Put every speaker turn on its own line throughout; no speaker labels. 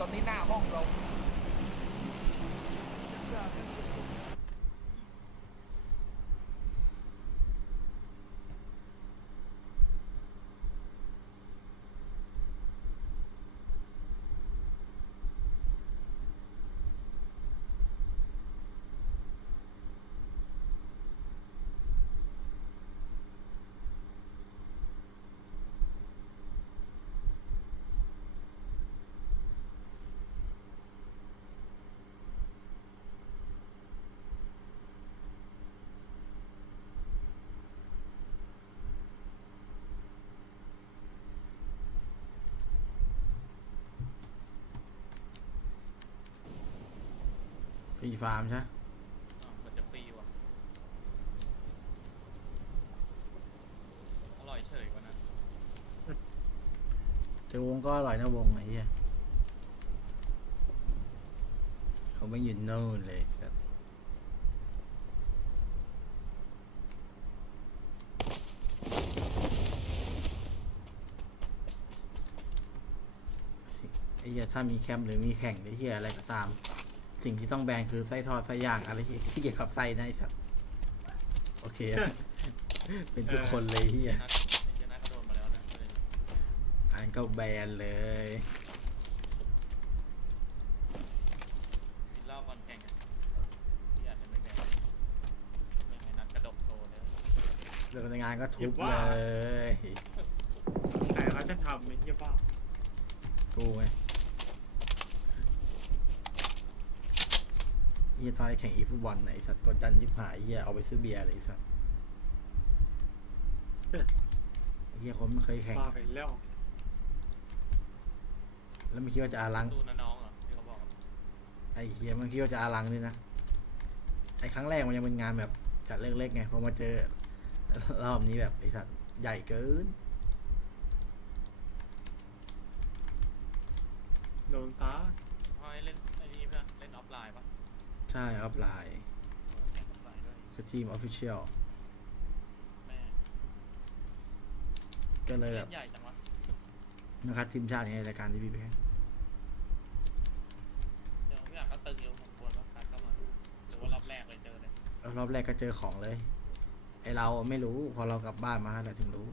ต
อน
นี้
หน้าห้องเรา
ฟ รีฟาร์มใช่
อะมันจะฟรีว่ะ อร่อยเฉยกว่านะ
แต่วงก็อร่อยนะวงไอ้เหี้ยเขาไม่ยืนโน่นเลยสัสสิไอ้เหี้ยถ้ามีแคมป์หรือมีแข่งหรือเหี้ยอะไรก็ตาม สิ่งที่ต้องแบนคือไส้ทอดไส้ย่างอะไรที่ที่เกี่ยวกับไส้นะไอ้สัสโอเคอะเป็นทุกคนเลยเหี้ย
นัดไอ้เจนัดก็โดนมาแล้วนะเออ
อันก็แบนเลย
กินเหล้าก่อนแข่งอะที่อาจจะไม่แบ่งไม่ให้นัดกระดกโตเลย
เรื่องในงานก็ทุบเลย
ใครเขาจะทำไอ้เหี้ยบ้า
กูไง เฮียทอยแข่งอีฟุตบอลไหนสัตว์กดดันยิบหายเฮียเอาไปซื้อเบียร์เลยไอ้สัตว์เฮียคนไม่เคยแข่ง
บ้าไปแล้ว
แล้วไม่คิดว่าจะอารัง
สู้นะน้องเหรอที่เขาบอก
ไอ้เฮียมันคิดว่าจะอารังด้วยนะ ไอ้ครั้งแรกมันยังเป็นงานแบบจัดเล็กๆไงพอมาเจอ รอบนี้แบบไอ้สัตว์ใหญ่เกิน
โดนตา
ใช่
ออฟไลน์
เออแข่งออฟไลน์ด้วย
คือทีมออฟฟิเชียล
แม่
ก็เลยแบ
เล่
บ
นใหญ่จังวะ
นะครับทีมชาติในรายการที่พี่ไปแข่ง
เดี๋ยวทุกอย่างก็ตึงอยู่ผมควรก็คัดเข้ามาหรือว่ารอบแรกเลยเจอเลย
รอบแรกก็เจอของเลย ไอเราไม่รู้ พอเรากลับบ้านมาเราถึงรู้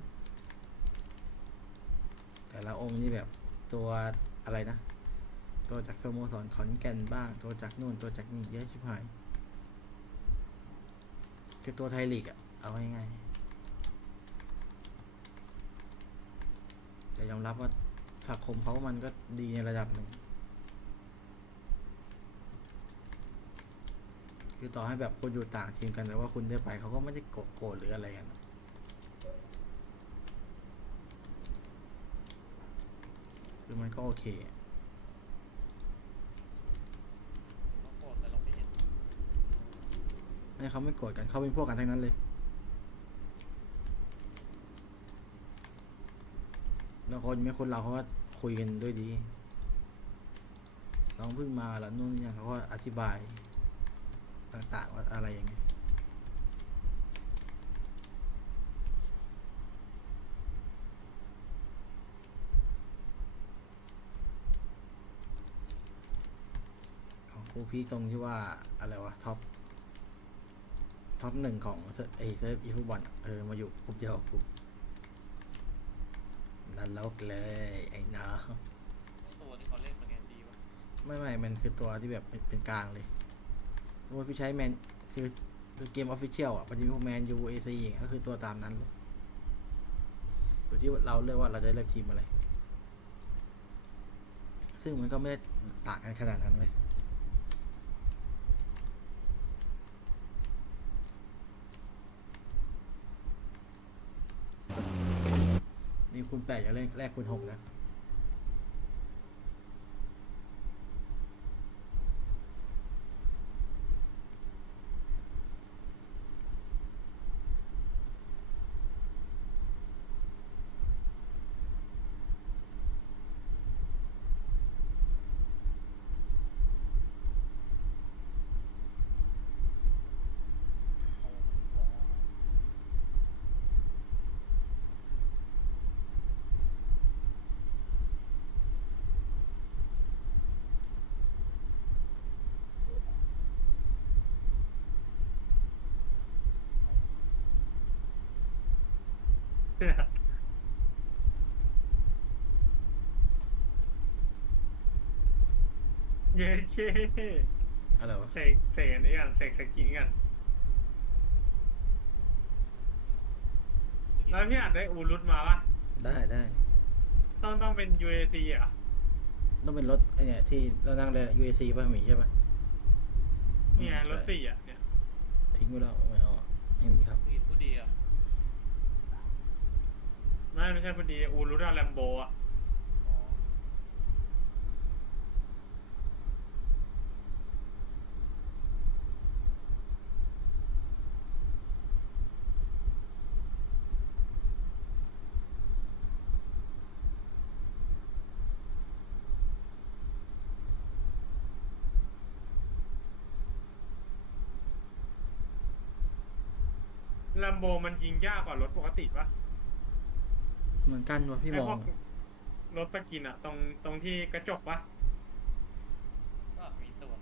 แต่ละองค์นี่แบบตัวอะไรนะ ตัวจากสโมสรขอนแก่นบ้าง ตัวจากนู่นตัวจากนี่เยอะชิบหาย คือตัวไทยลีกอะเอาง่ายๆแต่ยอมรับว่าสังคมเขามันก็ดีในระดับหนึ่ง คือต่อให้แบบคนอยู่ต่างทีมกันแต่ว่าคุณได้ไปเขาก็ไม่ได้โกรธหรืออะไรกันคือมันก็โอเคอะ
ผมก็โกรธแต่เราไม่เห็น
ไม่เขาไม่โกรธกันเขาเป็นพวกกันทั้งนั้นเลย แล้วคนไม่คนเราเขาก็คุยกันด้วยดี น้องเพิ่งมาแล้วนู่นนี่เขาก็อธิบายต่างๆว่าอะไรยังไงของครูพี่ตรงที่ว่าอะไรวะท็อป ท็อปหนึ่งของเซิร์ฟไอเซิร์ฟอีฟุตบอลอะเออมาอยู่ปุ๊บเดียวกับกูนันลกเลยไอ้น้อง
ตัวที่เขาเล่นเป็นไงดีวะ
ไม่ไม่มันคือตัวที่แบบเป็นเป็นกลางเลยสมมติพี่ใช้แมนคือคือเกมออฟฟิเชียลอะมันจะมีพวกแมนยูเอซีก็คือตัวตามนั้นเลยอยู่ที่เราเลือกว่าเราจะเลือกทีมอะไร ซึ่งมันก็ไม่ได้ต่างกันขนาดนั้นเลย นี่ คุณแปดอย่าเล่นแรกคุณหกนะ
เย้เย้
อะไรวะ
เสกเสกอันนี้กันเสกสกินกันแล้วพี่อาจได้อูรุตมาปะ
ได้ได้
ต้องต้องเป็น UAC อะ
ต้องเป็นรถไอเนี่ยที่เรานั่งเลย UAC ป่ะหมีใช่ป่ะ
เนี่ย
อืม
รถ
ใช่
สี่อะเนี่ย
ทิ้งไปแล้วไม่เอาอะไม่มีครับ
กินผู้ดีอะ
ไม่ไม่ใช่พอดีอูรุตอะแลมโบอะ ลมโบมันยิงยากกว่ารถปกติปะ
เหมือนกันวะพี่มอง
ไพวกรถสกินอะตรงตรงที่กระจกปะ
ก็มีส่วน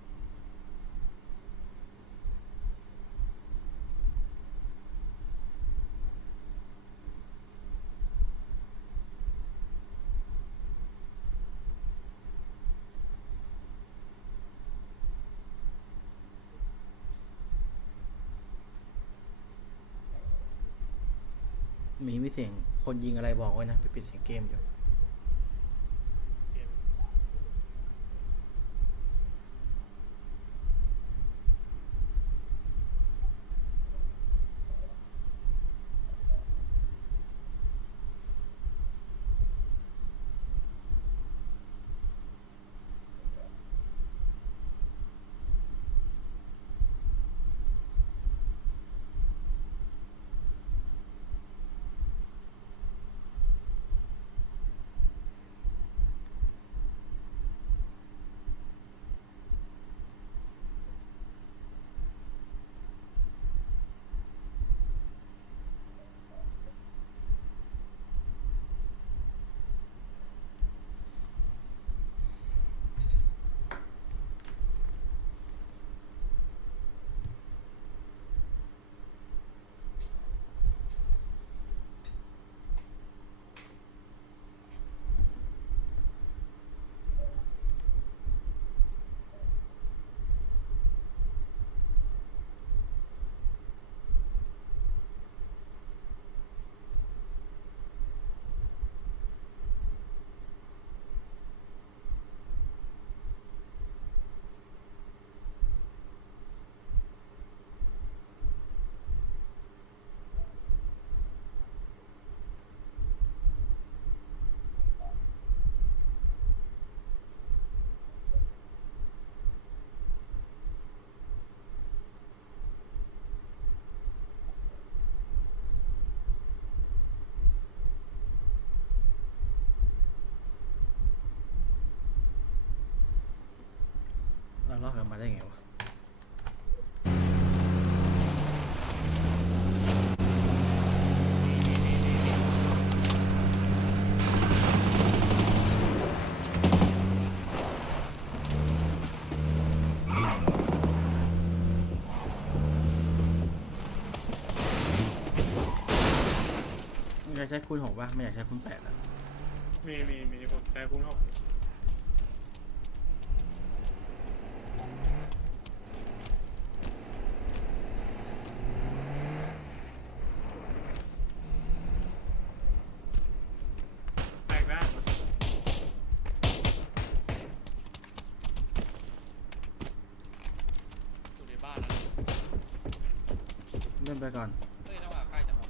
หมีมี เสียงคนยิงอะไรบอกไว้นะไปปิดเสียงเกมอยู่
เรา
ลอกกันมาได้ไงวะไม่อยากใช้คูณหกป่ะไม่อยากใช้คูณแปดอะ
มีมีมีผมแต่คุณหก แตกได้
อยู่ในบ้านแล้วนะ
เริ่ม ไปก่อน
เฮ้ยระหว่างใกล้จังวะ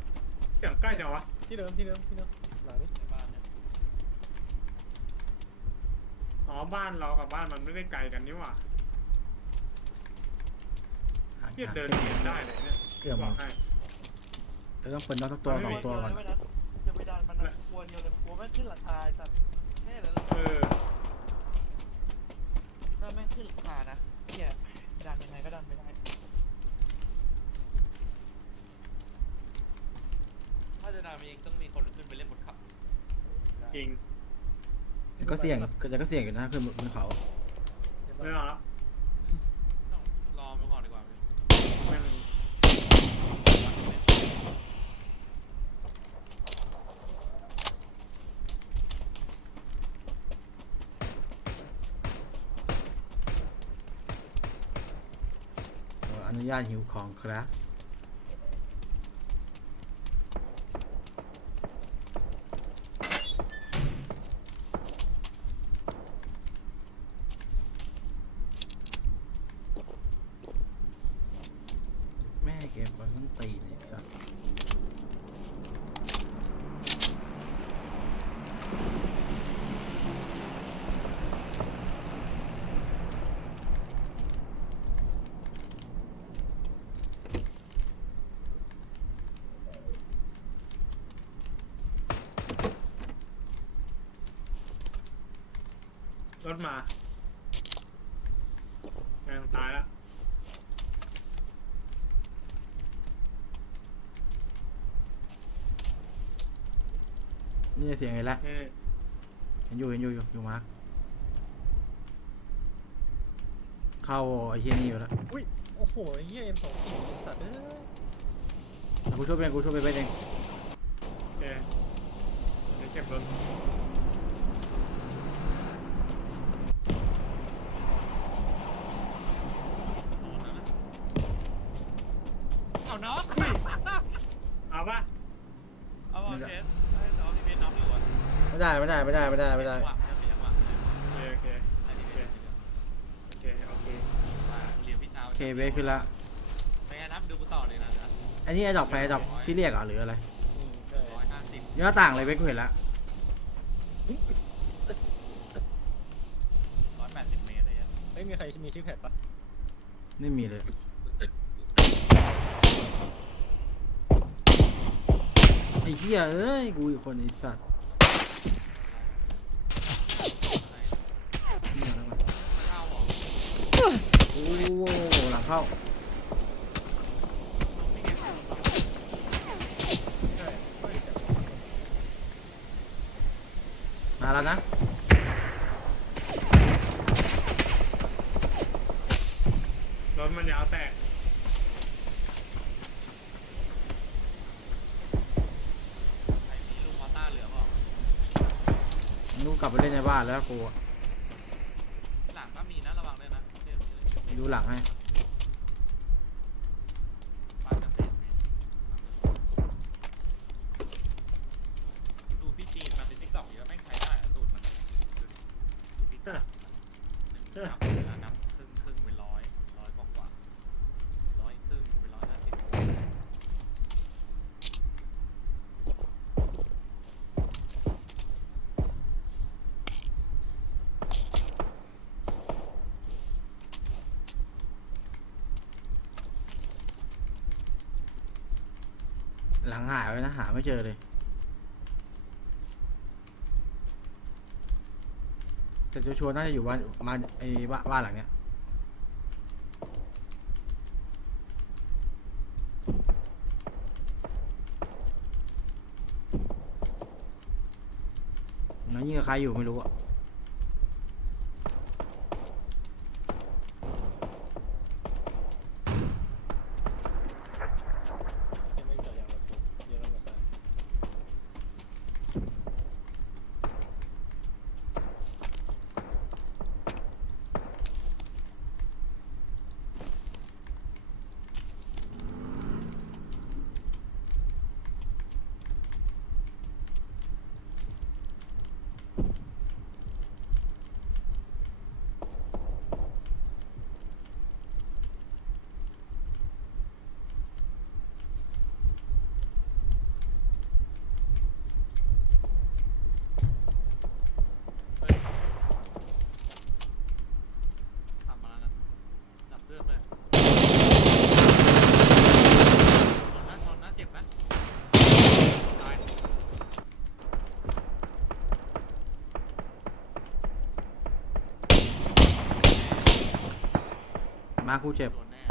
เสียงใกล้จังวะ
ที่เดิมที่เดิมที่เดิมหลังนี้
ในบ้านเนี่ย
อ๋อบ้านเรากับบ้านมันไม่ได้ไกลกันนี่หว่า
ห่าง
เพีย
ห่าง
เดินเห็นได้เลยเนี่ย
เอื้อม
บอ
มาก
ให้
เราต้องเปิดน็อตทุกตัวสองตัวก่อน
ไม่นะอย่าไปดันมันนะกลัวเดียวเลยกลัวแม่งขึ้นหลังคาไอ้สัตว์
แน่เลย
เออ
ถ้าแม่งขึ้นหลังคานะเฮียดันยังไงก็ดันไม่ได้
จะนำเองต้องมีคนขึ้นไปเล่นบนเขา
จริง
แต่ก็เสี่ยงแต่ก็เสี่ยงอยู่นะขึ้นบนเขา
ไม่เอา
รอมาก่อนดีกว่า
อ
นุญาตหิวของครับ นี่เสียงไงละ
เอ้ย
เห็นอยู่เห็นอยู่อยู่อยู่มาร์คเข้าไอ้เฮียนี่อยู่แล้ว
อุ้ย โอ้โหไอ้เหี้ยเอ็มสองสี่สัตว์เอ้ย
กูช่วยเป็นกูช่วยไปไปเอง
โอเคเดี๋ยวเก็บรถ
เอาน้อง
เอาปะ
เอาเอาเพช
ไม่ได้ไม่ได้ไม่ได้ไม่ได้ไม่ได้
จังหวะไม่จังหวะ
โอเคโอเค
อันนี้เพชร
โอเคโอเค
มาเรียนพี่เช้า
โอเคเบสขึ้นละ
ไปนับดูต่อเลยนะ
อันนี้ไอ้ดอกไปไอ้ดอกที่เรียกเหรอหรืออะไร
อืมใช่
ร้อยห้าสิบ
เนื้อต่างเลยเบสกูเห็นละ
ร้อยแปดสิบเมตรอะไรเงี้ย
ไม่มีใครมีที่แพดปะ
ไม่มีเลยไอ้เหี้ยเอ้ยกูอีกคนไอ้สัตว์
ห
หลังเข้า
ใช่เฮ้ยแต่
มาแล้วนะ
รถมันยาวแตก
ใครมีลูกมอต้าเหลือเปล่า
นูกลับไปเล่นในบ้านแล้วกูอะ
ดู
หลังให้
บ้านเกษตรดูพี่จีนมาเป็นติ๊กต็อกเยอะแม่งใช้ได้อะสูตรมันติ๊กต็อกหนึ่งนับเวลานับครึ่งครึ่งเป็นร้อยร้อยกว่ากว่าร้อยครึ่งเป็นร้อยห้าสิบ
หลังหายไปนะ หาไม่เจอเลยแต่ชัวร์น่าจะอยู่บ้านมาไอ้บ้านหลังเนี้ยน้องยิงกับใครอยู่ไม่รู้อะ
ยังไม่เจออย่างแบบผมเยอะแล้วเหมือนกัน
เฮ้ยทำมาแล้วนะจับเพิ่มเลยชนนะชนนะเจ็บนะตายหนึ่ง
มากูเจ็บ
โดนแน่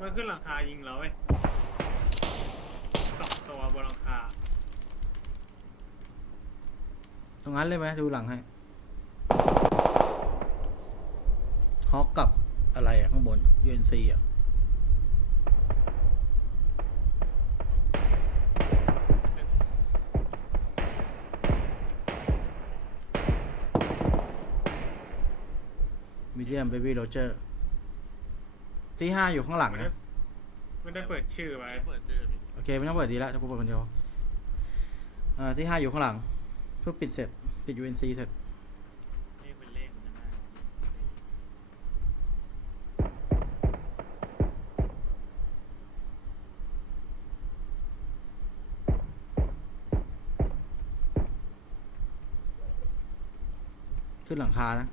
มันขึ้นหลังคายิงเราเว้ยสองตัวบนหลังคา
ตรงนั้นเลยไหมดูหลังให้ฮอกกับอะไรอะข้างบน UNC อะมิเลียมเบบี้โรเจอร์ ที่ห้าอยู่ข้างหลังนะ
ไม่ได้เปิดชื่อไว้
ไม่ได้เปิดชื่อพี่
โอเคไม่ต้องเปิดดีแล้วจะกูเปิดคนเดียวเอ่อที่ห้าอยู่ข้างหลังเพื่อปิดเสร็จปิด UNC เสร็จ
เลขเป็นเลขมันจะง่ายกว่าพี่
ขึ้นหลังคานะ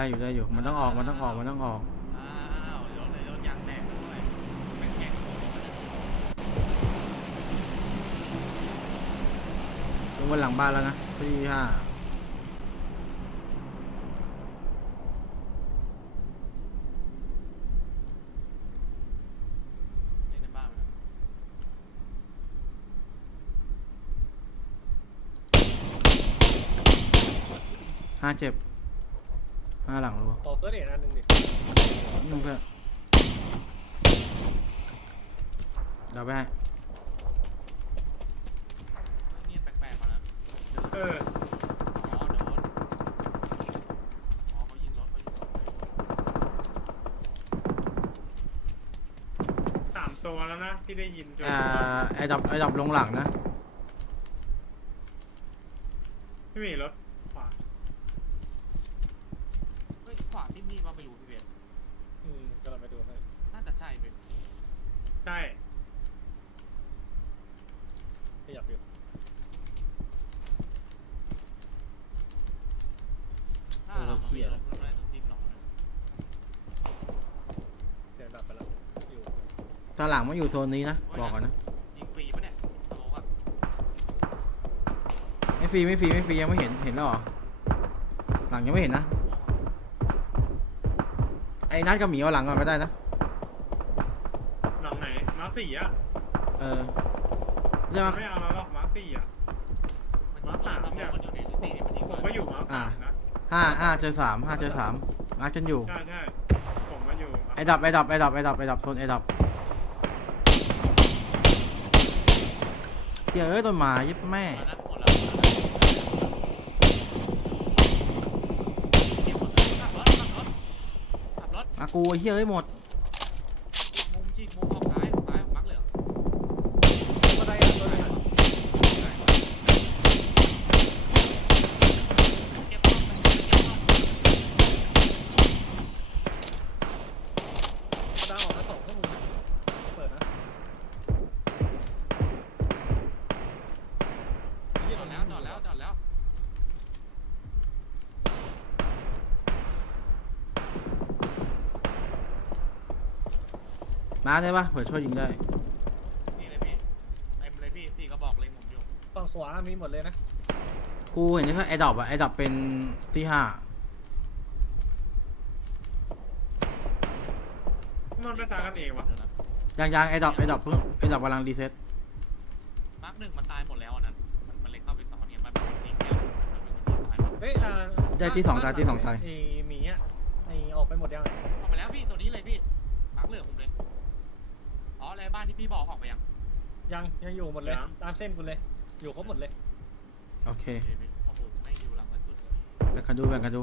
ได้อยู่ได้อยู่ มันต้องออกมันต้องออกมันต้องออก
อ้าวรถเลยรถยางแตกด้วยแม่งแข่ง
ลงบนหลังบ้านแล้วนะที่ห้า
เล่นในบ้านมันะ
ห้าเจ็บ ห้าหลังรัว
ต่อเฟิร์สเอ็ดอันหนึ่งดิ
นี่เพื่อนเดี๋ยวไปให้
เงียบแปลกๆมาแล้ว
เออ
อ๋อโดนอ๋อเขายิงรถเขายิงรถ
สามตัวแล้วนะที่ได้ยินจน
อ่าไอ้ดับไอ้ดับลงหลังนะ
ไม่มีรถขวา
เฮ้ยขวาที่นี่ว่าไม่รู้พี่เบน
อืมกำลังไปดูให้
น่าจะใช่เป็น
ใช่
ขยับอยู่
ถ้าเราไม่มีรถไม่ได้ต้องดิ้นหรอกนะ
เสียงดับไปแล้วอยู่
ตาหลังมาอยู่โซนนี้นะบอกก่อนนะ
ยิงฟรีปะเนี่ยโตอะ
ไม่ฟรีไม่ฟรีไม่ฟรียังไม่เห็นเห็นแล้วเหรอหลังยังไม่เห็นนะไอ้นัดกับหมีเอาหลังก่อนก็ได้นะ
หลังไหนมาร์คสี่อะ
เออใช่ไหม
ไม่เอาแล้วหรอกมาร์คสี่อะ
มันยิงสามมันอยู่ในตีนี่มันยิง
ผมก็อยู่มาร์คสามนะ
ห้าห้าเจอสามห้าเจอสามนัดกันอยู่
ใช่ใช่ผมมาอยู่มาร์ค
ไอ้ดับไอ้ดับไอ้ดับไอ้ดับไอ้ดับโซนไอ้ดับ เดี๋ยวเอ้ยต้นไม้ยิบแม่
มดแล้วเก็บหมดเลยขับรถขับรถขับรถ
อากูไอ้เหี้ยเอ้ยหมด
จีบมุมจีบมุมออกซ้ายออกซ้ายออกมักเหลือง
ก็ได้อะตัวไหนอะ
เก็บห้องมันเก็บห้อง
ก็ได้ออกมาสองข้อมูลนะเปิดนะ
จอดแล้วจอดแล้วจอดแล้ว
มาได้ปะเผื่อช่วยยิงได้
นี่เลยพี่เต็มเลยพี่สี่กระบอกเลยผมอยู่
ฝั่งขวามีหมดเลยนะ
กูเห็นแค่ไอ้ดับอะไอ้ดับเป็นที่ห้า
มันไปสร้างกันเองวะ
เดี๋ยวนะ
ยังยังไอ้ดับไอ้ดับเพิ่งไอ้ดับกำลังรีเซ็ต
มาร์คหนึ่งมันตายหมดแล้วอันนั้นมันมันเลยเข้าไปซ้อนเนี่ยมันเป็นทีมเดียวมันเป็นคนตายหมด
เฮ้ยอ่า
ได้ที่สองตายที่สองตาย
ไอ้หมีอะไอ้ออกไปหมดยังไงา
นที่พี่บอกออกไปยัง
ยังยังอยู่หมดเลย ตามเส้นกูเลย อยู่ครบหมดเลย
โอเค
โอเคพี่โอ้โหไม่อยู่หลังแล้วสุดเลย
แบ่งกันดูแบ่งกันดู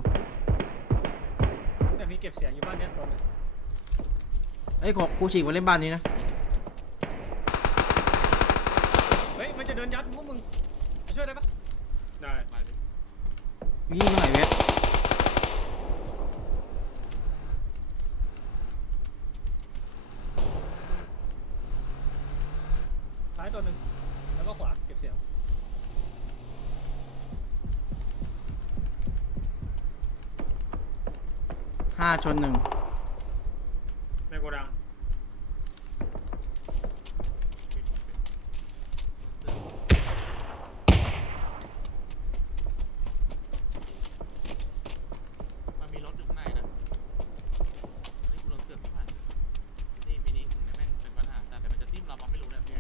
แต่มีเก็บเสียงอยู่บ้านเนี้ยตัวหนึง
ไอ้ยขอกูฉีกมาเล่นบ้านนี้นะ
เฮ้ยมันจะเดินยัดพวกมึงมาช่วยได้ปะ
ได้
ไปเลย
ยิงตรงไหนเวท
ซ้ายตัวหนึ่งแล้วก็ขวาเก็บเสียง
ห้าชนหนึ่ง
ในโกดัง
ปิดปิดมันมีรถอยู่ข้างในนะตอนนี้กูโดนเสือกที่ผ่านนี่มินิมึงเนี่ยแม่งเป็นปัญหาแต่มันจะทิ่มเรามองไม่รู้เนี่ยพี่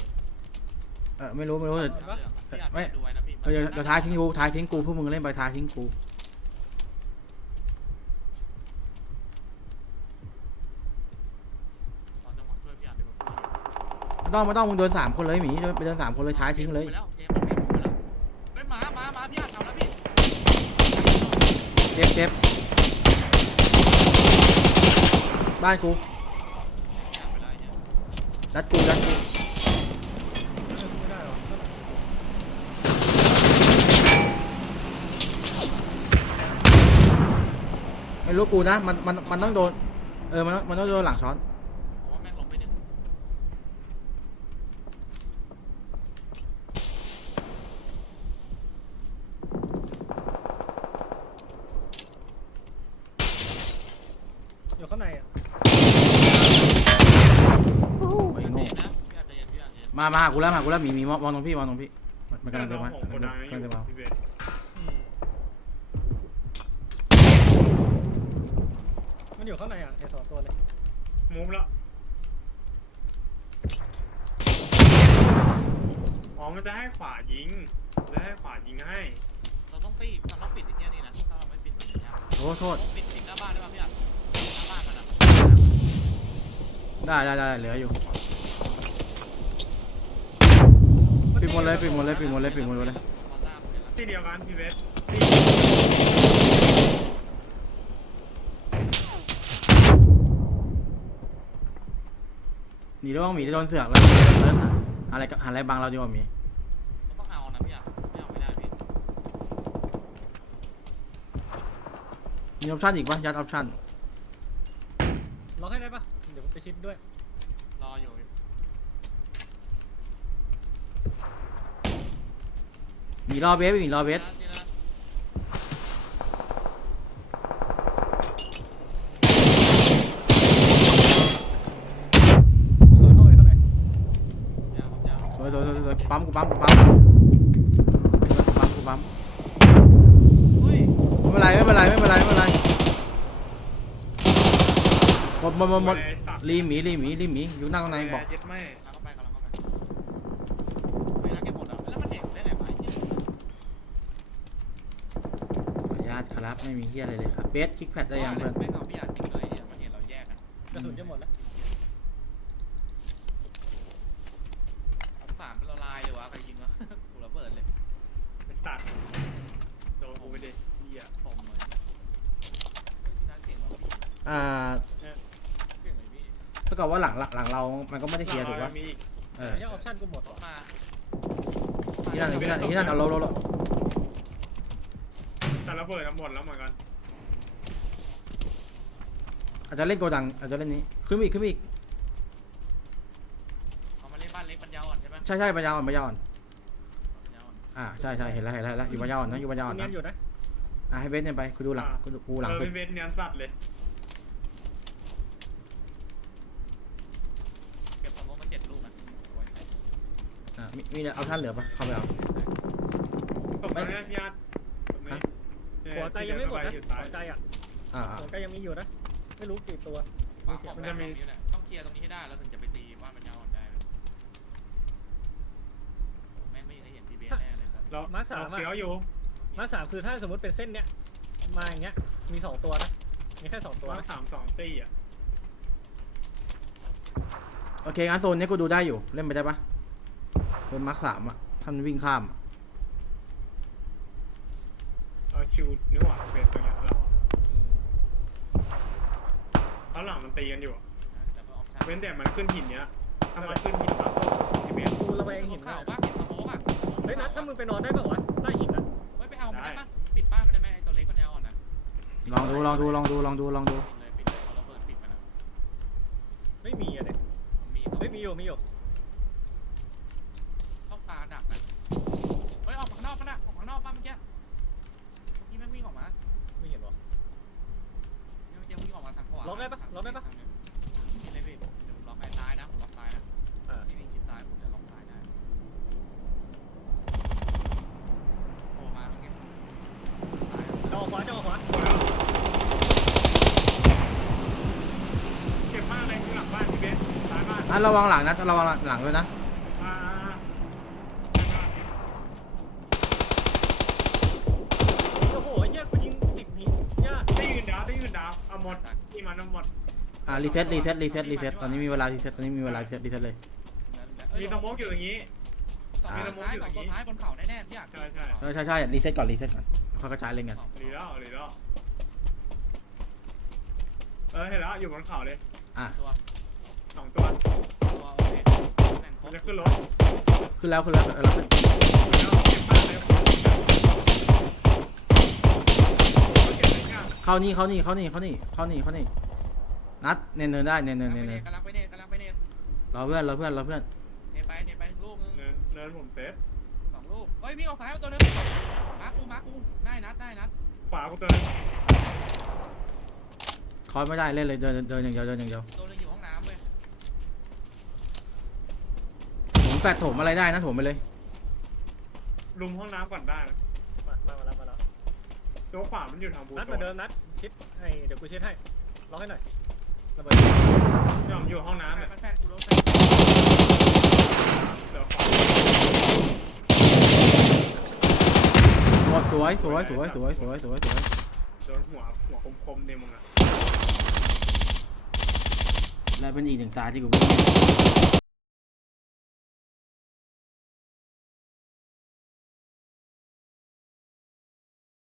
เออไม่รู้ไม่รู้เดี๋ยว
เหลืองพี่อาจ
ไม่
จะดูไว้นะพี่
เออเดี๋ยวเดี๋ยวท้ายทิ้งกูท้ายทิ้งกูพวกมึงเล่นไปท้ายทิ้งกู
ขอจังหวะช่วยพี่อาจดีกว่า
ไม่ ต้องไม่ต้องมึงโดนสามคนเลยหมีเดินไปเดินสามคนเลยท้ายทิ้งเลย
ไปแล้วเกมเอาเกมไปแล้วเฮ้ยหมาหมาหมาพี่อาจทำแล้วพี่
เจ็บเจ็บบ้านกู
ย่างไปแล้วเนี่ย
รัดกูรัดกู
ไม่ได้หรอ
ไม่รู้กูนะมันมันมันต้องโดนเออมันต้องมันต้องโดนหลังช้อน
ผมว่าแม่งลงไปหนึ่ง
อยู่ข้างในอะ
ไอ้
ใจ
โง่
เย็นนะพี่อาจจะเย็นพี่อาจจะเย็น
มามาหากูแล้วมาหากูแล้วหมีหมีมองมองตรงพี่มองตรงพี่มันมันกำลังเดินมา
ของ
กำ
คน
ลัง
ดัง
เดิน
อกำ
ลัง
ยู่
เดินมา
พี่เบส
มันอยู่ข้างในอะเห็นสองตัวเลย
มุมแล้วอ๋อมันจะให้ขวายิงจะให้ขวายิงให้
เราต้องปิดมันต้องปิดไอ้เนี่ยนี่นะ ถ้าเราไม่ปิดมันจะยาก
โอ้โทษ
ต้องปิดปิดหน้าบ้านได้ป่ะพี่อาจหน้าบ้านมันอะ
ได้ได้ได้เหลืออยู่ ปิดหมดเลยปิดหมดเลยปิดหมดเลยปิดหมดเลย
มอต้าผมเห็นแล้ว
ที่เดียวกันพี่เบส
หนีด้วยว่าหมีจะโดนเสือกแล้วเลิศอะอะไรก็หาอะไรบังเราดีกว่าหมี
มันต้องเอานะพี่อาจไม่เอาไม่ได้พี่
มีออปชั่นอีกปะยัดออปชั่น
ล็อกให้ได้ปะเดี๋ยวผมไปชิดด้วย
รออยู่
หมีรอเบสหมีรอเว
นเข้าไปข้างใน
ยาวครับยาว
สวยสวยสวยสวยปั๊มกูปั๊มกูปั๊มปั๊มกูปั๊มไม่เป็นไรไม่เป็นไรไม่เป็นไรไม่เป็นไรหมดหมดหมดหมดรีหมีรีหมีรีหมีอยู่นั่งข้างในบอก
เย็ดแม่
กำลังเข้าไปกำลังเข้าไปเฮ้ยรักแกหมดอะแล้วมันเด็กได้ไหนวะไอ้เหี้ย
ขออนุญาต ครับ ไม่มีเฮียอะไรเลยครับ เบสคลิกแพดได้ยังเพื่อน
ไม่เอาพี่อาจจริงเลยเนี่ยมันเห็นเราแยกนะ
กระสุนจะหมดแล้ว
เอาสามเป็นละลายเลยวะใครยิงวะกูระเบิดเลย
เป็นสัตว์โดนกูไปดิเหี้ย
ผมเลยเฮ้ยพี่นัทเสียงเราพี่
อ่า
เสียงเลยพี่
เท่ากับว่าหลังหลังหลังเรา มันก็ไม่ได้เคลียร์ถูก
เรา
ปะ
มีอีก
เออ
ไอ้ออปชั่นกูหมด
ร
ว่ะ
ถมา
ที่นั่นที่นั่นที่นั่นเอาโลโลโล
แต่ ระเบิดทั้งหมดแล้วเหมือนกัน
อาจจะเล่นโกดังอาจจะเล่นนี้ขึ้นมาอีกขึ้นมาอีก
เอามาเล่นบ้านเล็กปัญญาอ่อนใช่ไหม
ใช่ใช่ปัญญาอ่อนปัญญาอ่อน
ปัญญาอ่อน
อ่าใช่ใช่เห็นแล้วเห็นแล้วเห็นแล้วอยู่ปัญญาอ่อนนะอยู่ปัญญาอ่อน
เนีย
นะ
นอยู่นะ
อะให้เบสเนี่ยไปกูดูหลังกูดูกูหลัง
เออ
สุด
พี่เบสเนียนสัตว์เลย
เก็บสมองมาเจ็ดลูกนะเอาไว้ให้
อะมีมีเอาท่านเหลือปะเข้าไปเอา
ผมไม่ได้พี่อาร์ตผมไม่
ฮะ
เนี่ย
หัวใจยังไม่หมดนะหั
ว
ใจอะ
อ่า
หัวใจยังมีอยู่นะไม่รู้กี่ตัว
วางของแบบนี้แหละต้องเคลียร์ตรงนี้ให้ได้แล้วถึงจะไปตีบ้านปัญญาอ่อนได้แม่ไม่ได้เห็นพีเบแน่เลยครับ
เรา
มาร์คสาม
เรา
อะ
เฟี้ยวอยู่
มาสามคือถ้าสมมติเป็นเส้นเนี้ยมาอย่างเงี้ยมีสองตัวนะมีแค่สองตัว
ว่าสามสองตีอะ
โอเคงั้นโซนนี้กูดูได้อยู่เล่นไปได้ปะโซนมาร์คสามอะท่านวิ่งข้ามอะ
เอา คิวนึกว่าเป็นตัวอย่างเราอะเพราะหลังมันตีกันอยู่อะ
แล้วก็ออปชั่น
เว้นแต่มันขึ้นหินเนี้ยถ้ามันขึ้นหินปั๊บก็พี่เบส
กูระแวง
หิ
หิ
น
น
ข่ามา
ก
ว่าเห็นสโมกอะ
เฮ้ยนัทถ้ามึงไปนอนได้ป่าวะใต้หินนะ
เฮ้ยไปเอามันได้ปะปิดบ้านมันได้ไหมไอ้ตัวเล็กปัญญาอ่อนนะ
ลองดูลองดูลองดูลองดูลองดู
ปิดเลยปิดเลยเอาระเบิดปิดมันอะ
ไม่มีอะเด็ก
มันมี
เฮ้ยมีอยู่มีอยู่
ต้องปลาดักนะเฮ้ยออกข้างนอกปะน่ะออกข้างนอกป่ะเมื่อกี้เมื่อกี้แม่งวิ่งออกมา
ไม่เห็นวะ
เมื่อกี้วิ่ง ออกมาทางขวา
ล็อกได้ปะล็อกได้ปะ
นี่เลยพี่เดี๋ยวผมล็อกไอ้ซ้ายนะผมล็อกซ้ายนะ
อ่า
พี่วิ่งชิดซ้ายผมจะล็อกซ้ายได้โผล่มาเมื่อกี้ซ้ายอะ
จะออกขวาจะออกขวา
เจ็บมากเลยคือหลังบ้านพี่เบสซ้ายบ้าน
นัดระวังหลังนะระวังหลังด้วยนะ รีเซ็ตรีเซ็ตรีเซ็ตรีเซ็ตตอนนี้มีเวลารีเซ็ตตอนนี้มีเวลารีเซ็ตรีเซ็ตเลย
นั่นแหละ
มีสโมกอยู่อย่างนี้
สองตัวท้ายสองตัวท้ายบนเขาแน่ๆพี่อยาก
ใช่ใช่
ใช่ใช่ใช่รีเซ็ตก่อนรีเซ็ตก่อนค่อยกระจายเล่นกัน
หลีแล้วหลีแล้วเออเห็นแล้วอยู่บนเขาเลย
อะ
ตัว
สองตัว
ตัวโอเคแม่งคร
มั
บ
นจะขึ้นรถ
ขึ้นแล้วขึ้นแล้วเออแล้วขึ้น
แล้วเก็บบ้านเลยเก็บเลยเนี่ย
เข้านี่เข้านี่เข้านี่เข้านี่เข้านี่เข้านี่ นัดเนินเนินได้เนินเนิน
กำลั
เนิ
ง
น
ไป
เนิ
เน
น
ตกำลังไปเนตกำลังไปเนต
รอเพื่อนรอเพื่อนรอเพื่อน
เนตไปเนตไปลูกนึง
เนินเนินผมเซฟ
สองลูกเฮ้ยวิ่งออกซ้ายมาตัวนึงมาร์กูมาร์กูได้นัดได้นัด
ขวากูตัวนึง
คอยไม่ได้เล่นเลยเดินเดินอย่างเดียวเดินอย่างเดียว
ตัวนึงอยู่ห้องน้ำเว้ย
ผมแฟดโถมอะไรได้นะโถมไปเลย
ลุมห้องน้ำก่อนได้นะ
มามามาแล้วมาแล้ว
ตัวขวามันอยู่ทางบู
นัด
โต
มาเดิมนัดชิดให้เดี๋ยวกูชิดให้ล็อกให้หน่อย ระเบิด
ยอมอยู่ห้องน้ำ
แฟ
เนี่ย
นแฟนกูโดนแฟน
เดี๋ยวขวา
หมดสวยสวยสวยสวยสวยสวยสวย
โดนหัวหัวคมๆเนี่ยมึงอะ
และเป็นอีกหนึ่งตาที่กูไม่